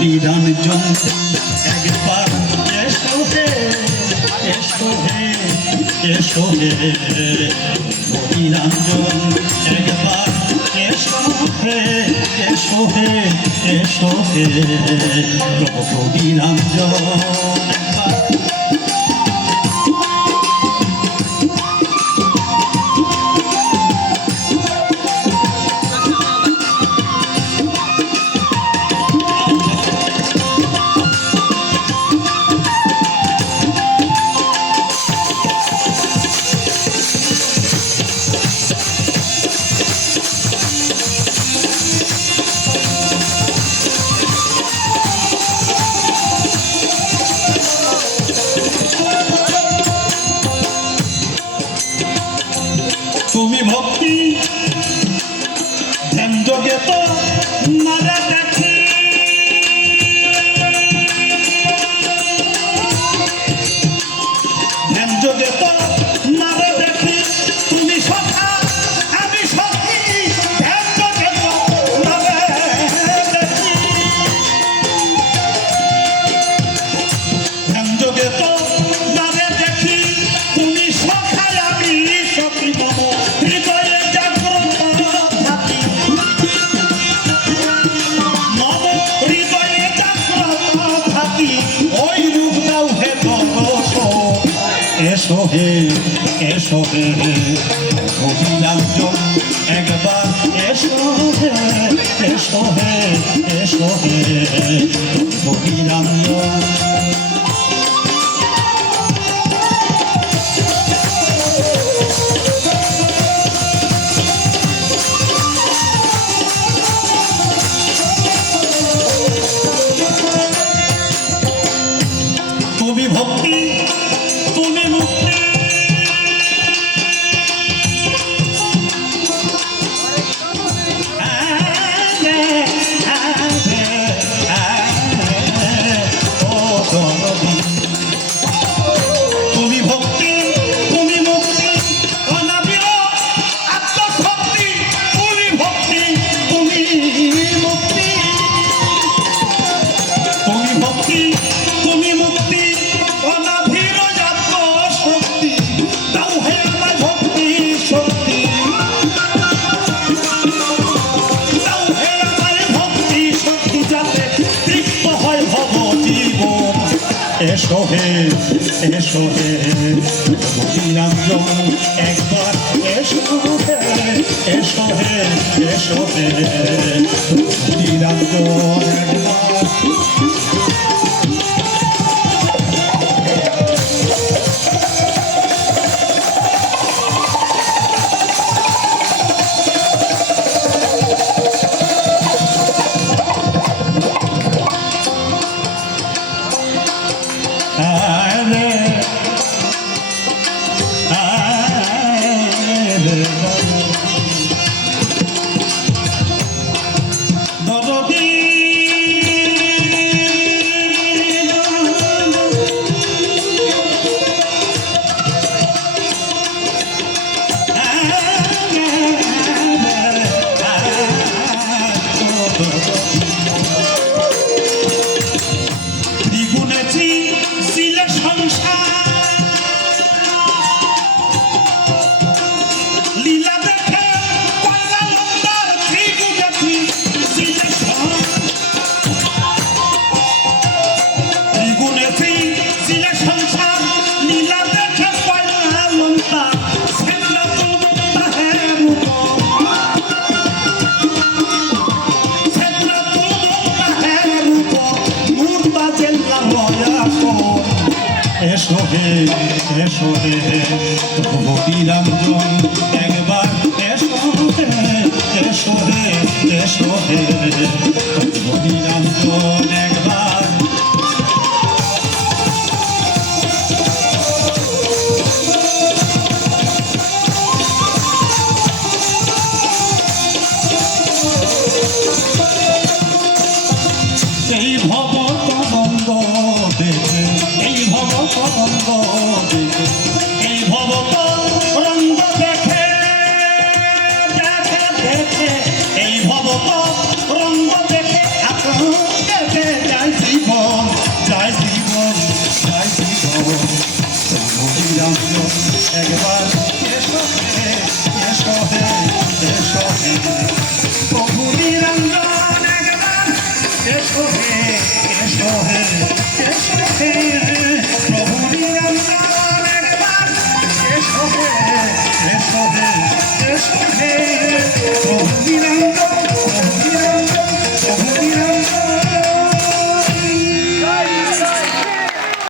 বিধান জন একবার এসো হে এসো হে এসো হে। বিরাঞ্জন একবার এসো হে এসো হে এসো হে। প্রভু বিরাঞ্জন 敷面膜 এসো হে এসো হে। অভিলাঞ্জন একবার এসো হে এসো হে এসো হে। অভিলাঞ্জন এসো হে এসো হে ভক্তিরাঞ্জন একবার। এসো হে এসো হে এসো হে এসো হে এসো হে ভক্তিরাঞ্জন একবার এসো হে এসো হে